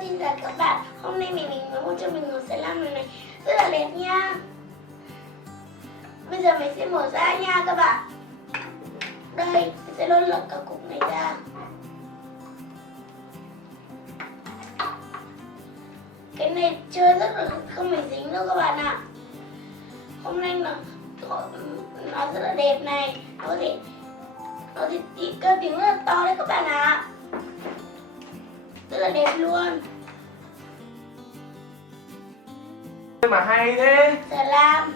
xin chào các bạn. Hôm nay mình mới mua cho mình một slime này rất là đẹp nha. Bây giờ mình sẽ mở ra nha các bạn. Đây, mình sẽ lôi lật cả cục này ra. Cái này chơi rất là không bị dính đâu các bạn ạ. Hôm nay nó rất là đẹp này. Nó thì kêu tiếng rất là to đấy các bạn ạ. Rất là đẹp luôn. Mà hay thế. Slime.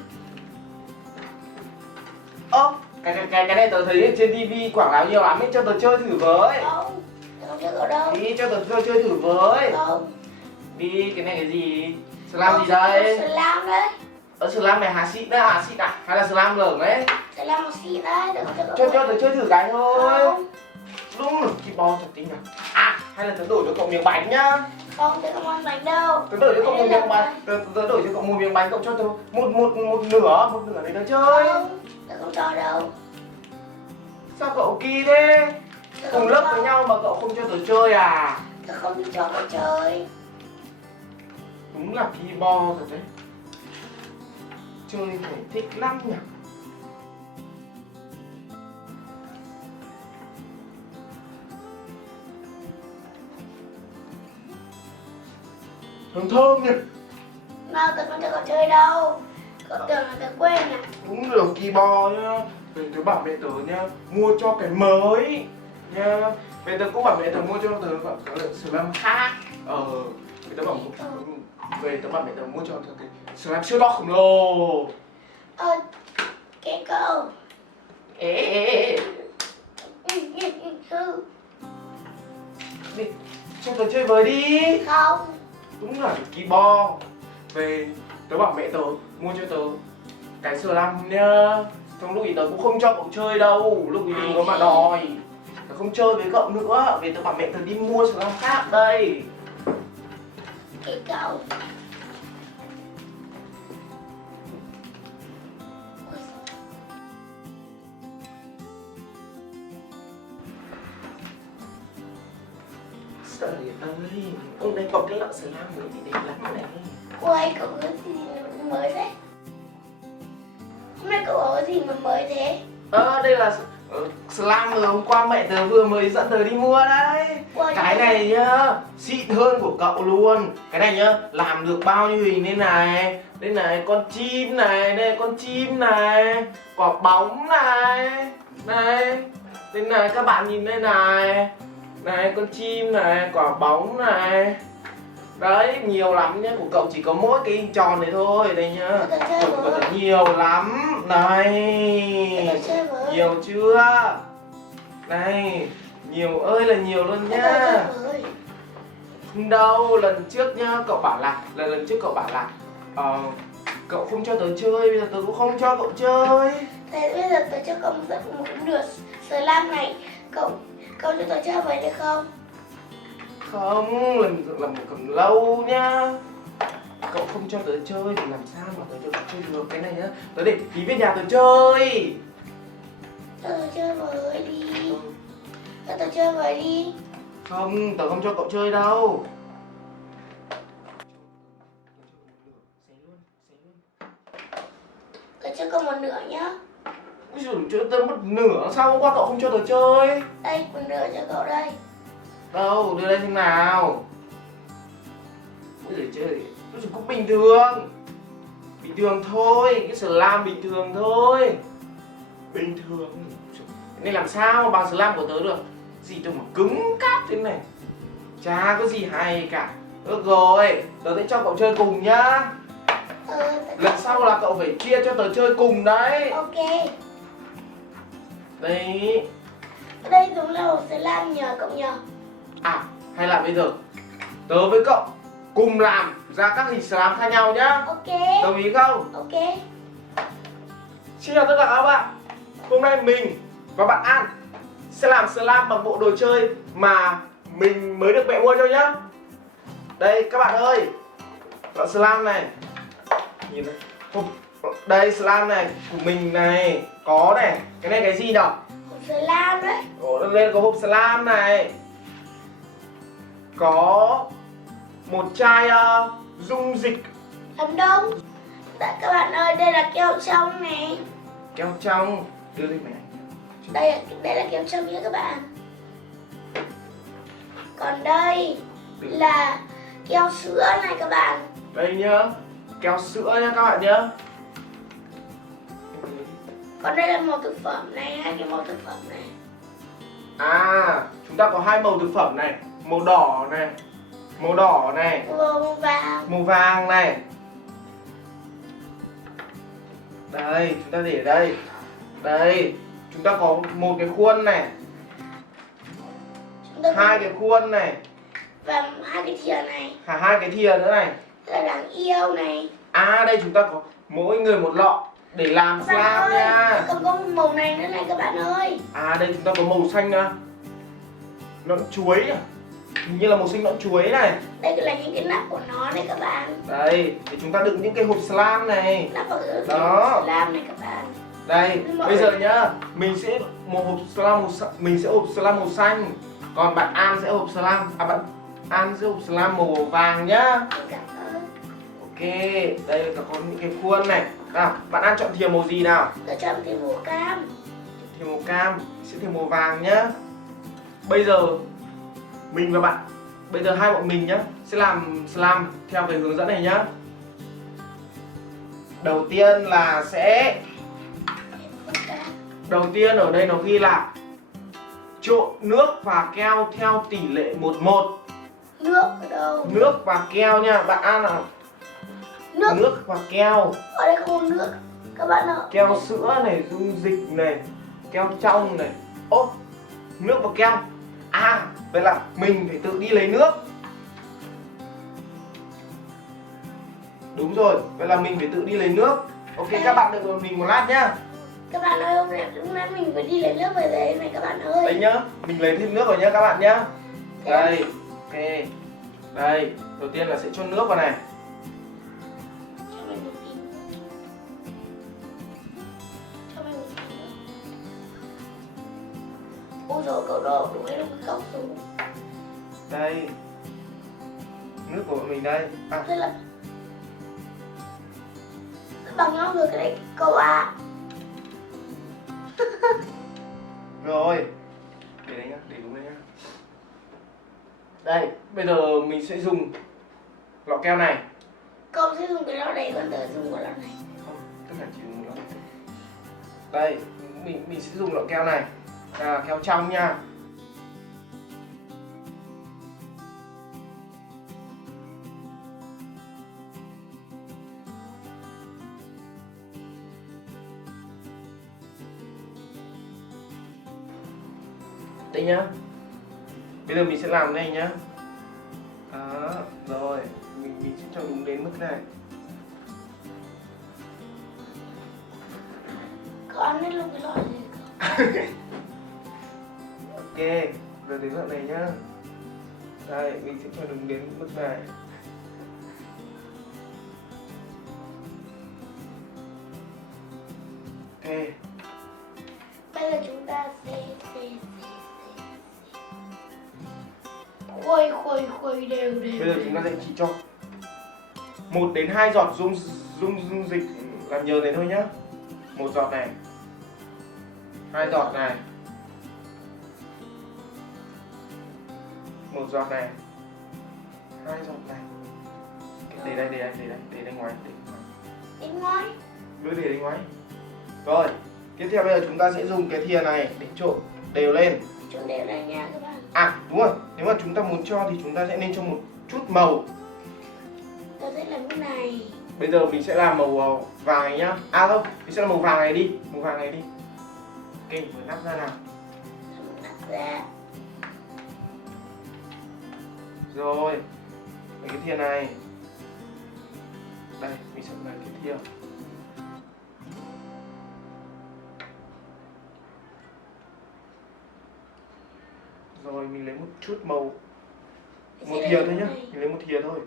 Cái này tớ thấy trên TV quảng cáo nhiều lắm ấy, cho tớ chơi thử với. Không chơi ở đâu. Đi cho tớ chơi thử với. Không. Đi, cái này cái gì? Slime gì đây? Slime đấy. Slime này hả, xịn đấy à? Xịn à? Hay là slime lởm ấy? Slime một xịn đấy. Cho tớ chơi thử cái thôi. Không. Đúng rồi, cái bo thật tính à? À, hay là tớ đổi cho cậu miếng bánh nhá. Không, tớ không ăn bánh đâu. Tớ đổi cho cậu một miếng bánh. Tớ đổi cho cậu một miếng bánh, cậu cho tớ một nửa để tớ chơi. Không, tớ không cho đâu. Sao cậu kỳ thế? Cùng lớp với nhau mà cậu không cho tớ chơi à? Tớ không cho cậu chơi. Đúng là kỳ bo thật đấy. Chơi phải thích lắm nhỉ. Thơm thơm nhỉ. Nào, tớ không cho cậu chơi đâu. Cậu tưởng là tớ quên à? Đúng là kỳ bo nhá. Về tớ bảo mẹ tớ nhá, mua cho cái mới nhá. Về tớ cũng bảo mẹ tớ mua cho tớ cái slime khác. Về tớ bảo mẹ tớ mua cho tớ cái slime siêu to khổng lồ. Cái cậu. Ê. Đi, cho tớ chơi với đi. Không. Đúng là kỳ bo. Về tớ bảo mẹ tớ mua cho tớ cái slime nhá. Trong lúc ý tớ cũng không cho cậu chơi đâu. Lúc ý đừng có mà đòi. Tớ không chơi với cậu nữa. Vì tớ bảo mẹ tớ đi mua slime khác đây. Cái cậu. Trời ơi, hôm nay có cái lọ slime mới thì đẹp lắm này. Ôi, cậu có gì mới thế? Hôm nay cậu có gì mà mới thế? Đây là slime mà hôm qua mẹ tớ vừa mới dẫn tớ đi mua đấy. Cái này nhá, xịn hơn của cậu luôn. Cái này nhá, làm được bao nhiêu hình đây này. Đây này, con chim này, đây con chim này, quả bóng này. Này, đây này, các bạn nhìn đây này. Này, con chim này, quả bóng này. Đấy, nhiều lắm nhá, của cậu chỉ có mỗi cái hình tròn này thôi. Đây nhá, của tớ nhiều lắm. Này, nhiều chưa? Này, nhiều ơi là nhiều luôn nhá. Không đâu, lần trước nhá, cậu bảo là lần trước cậu bảo là cậu không cho tớ chơi, bây giờ tớ cũng không cho cậu chơi. Thế bây giờ tớ cho cậu một nửa slime này. Cậu cho tớ chơi với được không? Không, lần còn lâu nhá. Cậu không cho tớ chơi thì làm sao mà tớ cho tớ chơi được. Cái này nhá, tớ để tí về nhà tớ chơi. Cho tớ chơi với đi. Cho tớ chơi với đi. Không, tớ không cho cậu chơi đâu. Tớ cho cậu một nửa nhá. Ui dồi, cho tớ một nửa, sao hôm qua cậu không cho tớ chơi? Đây, một nửa cho cậu đây. Đâu, đưa đây xem nào. Bây giờ chơi cũng bình thường. Bình thường thôi, cái slime bình thường thôi. Bình thường. Cái này làm sao bằng slime của tớ được. Gì đâu mà cứng cáp thế này. Chả có gì hay cả. Được rồi, tớ sẽ cho cậu chơi cùng nhá. Lần sau là cậu phải chia cho tớ chơi cùng đấy. Ok. Đấy. Đây đúng là một slime nhờ cậu nhờ. À, hay là bây giờ tớ với cậu cùng làm ra các hình slime khác nhau nhá. Ok. Đồng ý không? Ok. Xin chào tất cả các bạn. Hôm nay mình và bạn An sẽ làm slime bằng bộ đồ chơi mà mình mới được mẹ mua cho nhá. Đây các bạn ơi, loại slime này, nhìn này. Đây slime này của mình này, có này, cái này cái gì nào? Hộp slime đấy. Đây có hộp slime này, có một chai dung dịch. Làm đông. Dạ, các bạn ơi, đây là keo trong này. Keo trong. Đưa lên mày. Đây là keo trong nhé các bạn. Còn đây là keo sữa này các bạn. Đây nhá, keo sữa nhá các bạn nhá. Còn đây là màu thực phẩm này, hai cái màu thực phẩm này. À, chúng ta có hai màu thực phẩm này, màu đỏ này, màu Màu vàng này. Đây, chúng ta để đây. Đây, chúng ta có một cái khuôn này, hai cái khuôn này, và hai cái thìa này. hai cái thìa nữa này. Là đáng yêu này. À, đây chúng ta có mỗi người một lọ để làm slime nha. Còn có màu này nữa này các bạn ơi. À, đây chúng ta có màu xanh nõn chuối à? Hình như là màu xanh nõn chuối này. Đây là những cái nắp của nó này các bạn. Đây, để chúng ta đựng những cái hộp slime này. Nắp vào cái Đó. hộp slime này các bạn. Đây, bây giờ nhá, mình sẽ hộp slime màu xanh, còn bạn An sẽ hộp slime, bạn An sẽ hộp slime màu vàng nhá. Cảm ơn. Ok, đây là có những cái khuôn này. Nào, bạn An chọn thìa màu gì nào? Tôi chọn thì màu cam. Thìa màu cam, sẽ thìa màu vàng nhá. Bây giờ mình và bạn, bây giờ hai bọn mình nhá, sẽ làm slime theo cái hướng dẫn này nhá. Đầu tiên là sẽ Đầu tiên ở đây nó ghi là trộn nước và keo theo tỷ lệ 1:1. Nước ở đâu? Nước và keo nha, bạn An nào. Nước và keo. Ở đây không có nước các bạn ạ. Keo sữa này, dung dịch này, keo trong này. Ô, nước và keo. À, vậy là mình phải tự đi lấy nước. Đúng rồi, vậy là mình phải tự đi lấy nước. Ok, các bạn đợi mình một lát nhá. Các bạn ơi, lúc nãy mình phải đi lấy nước về đấy này các bạn ơi. Đây nhá, mình lấy thêm nước rồi nhá các bạn nhá. Đây, ok. Đây, đầu tiên là sẽ cho nước vào này. Cho mình một tí nữa. Cho mình một tí nữa. Ôi dồi, cậu đồ đúng đấy, đúng cốc xuống. Đây, nước của bọn mình đây. À, Thế là bằng nhau rồi cái đấy cậu à. rồi. Để đấy nhá, để đúng đây nhá. Đây, bây giờ mình sẽ dùng lọ keo này. Cậu sẽ dùng cái lọ đấy, còn tớ dùng cái lọ này. Không, tất cả chỉ dùng một lọ. Đây, mình sẽ dùng lọ keo này. Keo trong nha. Đây nhá. Bây giờ mình sẽ làm đây nhá. Đó, rồi, mình sẽ cho đúng đến mức này. Cậu ăn hết luôn cái lọ gì cậu? Ok, giờ đến đoạn này nhá. Đây, mình sẽ cho đúng đến mức này. Ok. Bây giờ chúng ta sẽ khuấy đều. Bây giờ chúng ta sẽ chỉ cho 1 đến 2 giọt dung dịch làm nhờn này thôi nhá. 1 giọt này, 2 giọt này, 1 giọt này, 2 giọt này. Để đây ngoài. Đến ngoài. Đưa để đây ngoài. Rồi, tiếp theo bây giờ chúng ta sẽ dùng cái thìa này để trộn đều lên. Trộn đều này nha các bạn. À, đúng rồi, nếu mà chúng ta muốn cho thì chúng ta sẽ nên cho một chút màu. Tôi sẽ làm cái này. Bây giờ mình sẽ làm màu vàng này nhá. À không, mình sẽ làm màu vàng này đi. Màu vàng này đi. Ok, mở nắp ra nào. Nắp ra. Rồi, lấy cái thìa này. Đây, mình sẽ lấy cái thìa. Rồi, mình lấy một chút màu. Một thìa thôi nhá. Mình lấy một thìa thôi.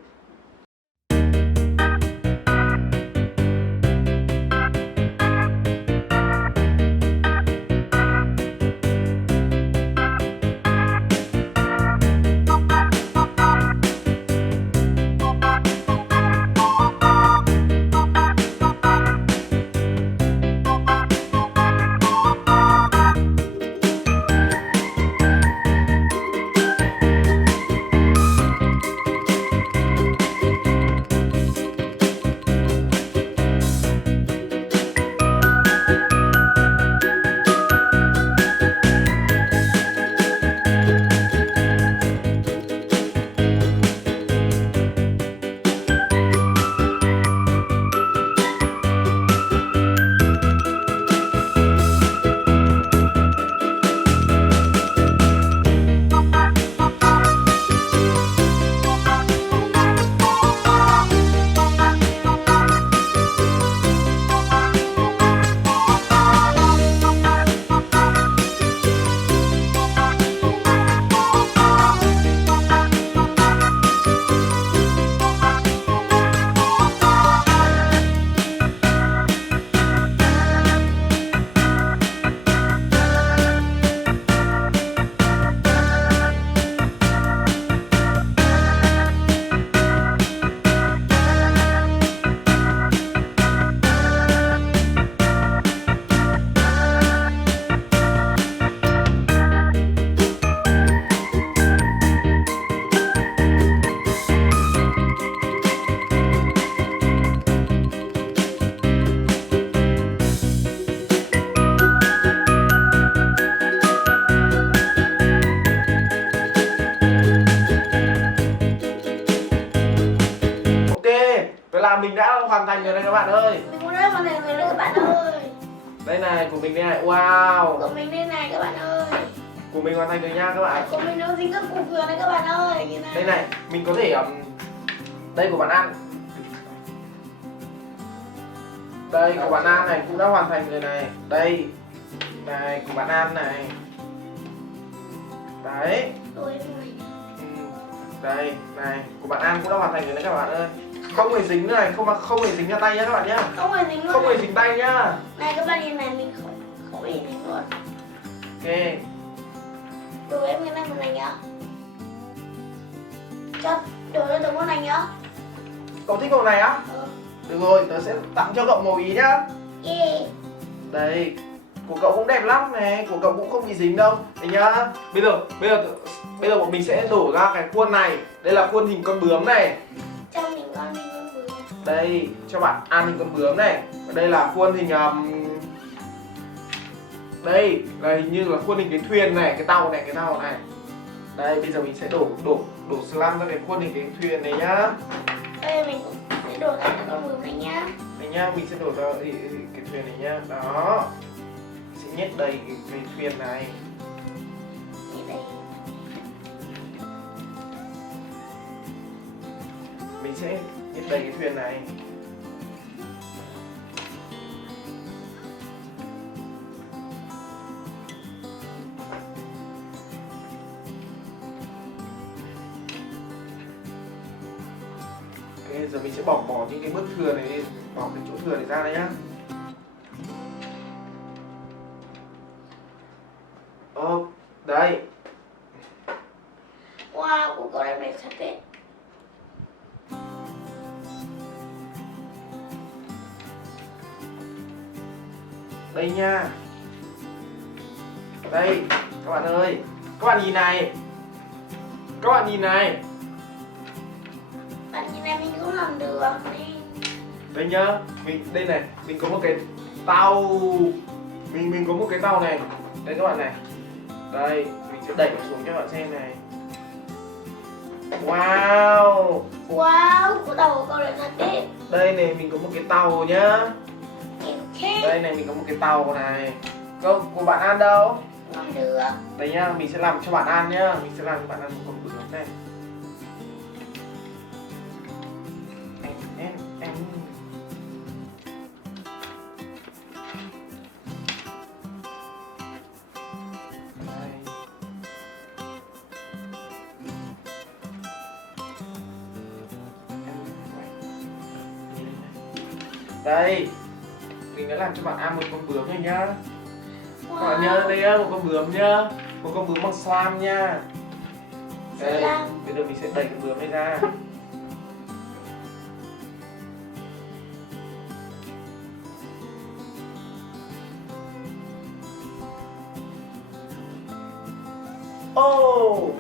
hoàn thành rồi này các bạn ơi. Mình cũng đã hoàn thành rồi đấy các bạn ơi. Đây này, của mình đây này. Wow. Của mình đây này các bạn ơi. Của mình hoàn thành rồi nha các bạn. Của mình nó dính các cục dừa này các bạn ơi. Như này. Đây này, mình có thể đây của bạn An. Đây của bạn An này cũng đã hoàn thành rồi này. Đây. Này của bạn An này. Đấy. Rồi mày. Đây, này, của bạn An cũng đã hoàn thành rồi đấy các bạn ơi. Không hề dính nữa này, không hề dính ra tay nhá các bạn nhá. Không hề dính luôn. Không hề dính tay nhá. Này các bạn nhìn này, mình không hề dính luôn. Ok. Đổ em cái này một này nhá. Cho đổ cho tớ một này nhá. Cậu thích màu này á? Được rồi, tớ sẽ tặng cho cậu màu ý nhá. Yeah. Đây, của cậu cũng đẹp lắm này, của cậu cũng không bị dính đâu. Đây nhá. Bây giờ bọn mình sẽ đổ ra cái khuôn này. Đây là khuôn hình con bướm này. Cho mình con bướm. Đây, cho bạn An hình con bướm này. Và đây là khuôn hình đây là hình như là khuôn hình cái thuyền này, cái tàu này. Đây, bây giờ mình sẽ đổ slime ra cái khuôn hình cái thuyền này nhá. Đây mình cũng sẽ đổ ra cái con bướm này nhá. Đây nhá, mình sẽ đổ ra cái thuyền này nhá. Đó. Mình sẽ nhét đầy cái thuyền này. Như đây. Mình sẽ nhét đầy cái thuyền này. Ok, giờ mình sẽ bỏ những cái bước thừa này, bỏ cái chỗ thừa này ra đây nhá. Đây. Wow, của cậu đẹp này thật đấy. Đây nha. Đây, các bạn ơi. Các bạn nhìn này. Các bạn nhìn này. Bạn nhìn này mình cũng làm được đi. Đây nhá. Đây này, mình có một cái tàu. Mình có một cái tàu này. Đây các bạn này. Đây, mình sẽ đẩy nó xuống cho các bạn xem này. Wow. Wow, của tàu của cậu đẹp thật đấy. Đây này, mình có một cái tàu nhá. Ok. Đây này, mình có một cái tàu này. Của bạn An đâu? Làm được. Đây nhá, mình sẽ làm cho bạn An nhá. Mình sẽ làm cho bạn An một con bướm này. Em. Đây, mình đã làm cho bạn An một con bướm rồi nhá. Các bạn nhớ đây á, một con bướm nhá. Một con bướm bằng slime nha. Đây, bây giờ mình sẽ đẩy con bướm này ra. Oh.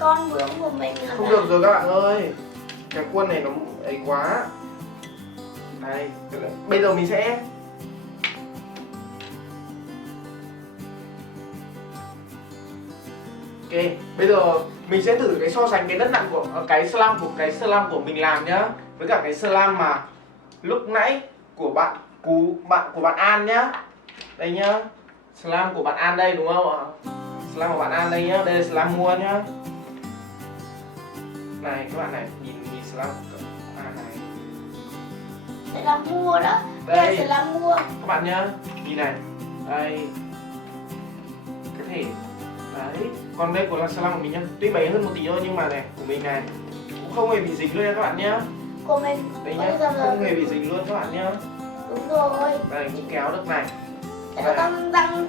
Con bướm của mình là Không được rồi các bạn ơi. Cái khuôn này nó ấy quá. Đây, bây giờ mình sẽ ok, bây giờ mình sẽ thử cái so sánh cái đất nặng của cái slime của mình làm nhá, với cả cái slime mà lúc nãy của bạn An nhá. Đây nhá. Slime của bạn An đây đúng không ạ? Slime của bạn An đây nhá, đây là slime mua nhá. Này các bạn này, nhìn slime của bạn An này. sẽ là mua đó. Đây sẽ là mua. các bạn nhá, nhìn này. Đây. Cái thể. Đấy, còn đây của là slime của mình nhá. Tuy bé hơn một tí thôi nhưng mà này, của mình này cũng không hề bị dính luôn nha các bạn nhá. Của mình Đây nhá, không hề bị dính luôn các bạn nhá. Đúng rồi. Đây cũng kéo được này. Sẽ có tăng tăng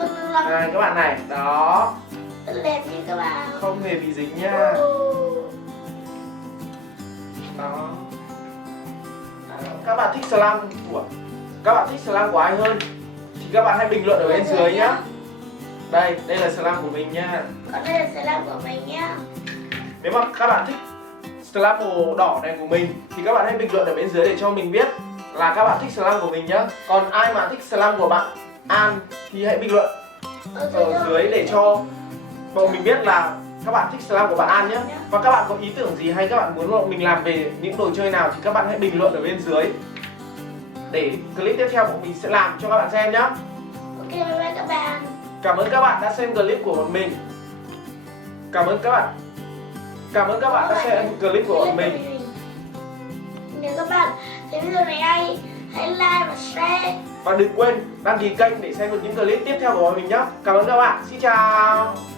Này các bạn này, đó. rất đẹp như các bạn. Không hề bị dính nhá. Đó. Các bạn thích slime của ai hơn thì các bạn hãy bình luận ở bên dưới nhá. Đây là slime của mình nhá. Còn đây là slime của mình nhá. Nếu mà các bạn thích slime màu đỏ này của mình thì các bạn hãy bình luận ở bên dưới để cho mình biết là các bạn thích slime của mình nhá. Còn ai mà thích slime của bạn An thì hãy bình luận ở dưới để cho bọn mình biết là các bạn thích slime của bạn An nhé. Và các bạn có ý tưởng gì hay các bạn muốn bọn mình làm về những đồ chơi nào thì các bạn hãy bình luận ở bên dưới, để clip tiếp theo bọn mình sẽ làm cho các bạn xem nhé. Ok, bye bye các bạn. Cảm ơn các bạn đã xem clip của bọn mình. Cảm ơn các bạn đã xem clip của bọn mình. Nếu các bạn thấy video này hay, hãy like và share. Và đừng quên đăng ký kênh để xem được những clip tiếp theo của bọn mình nhé. Cảm ơn các bạn. Xin chào.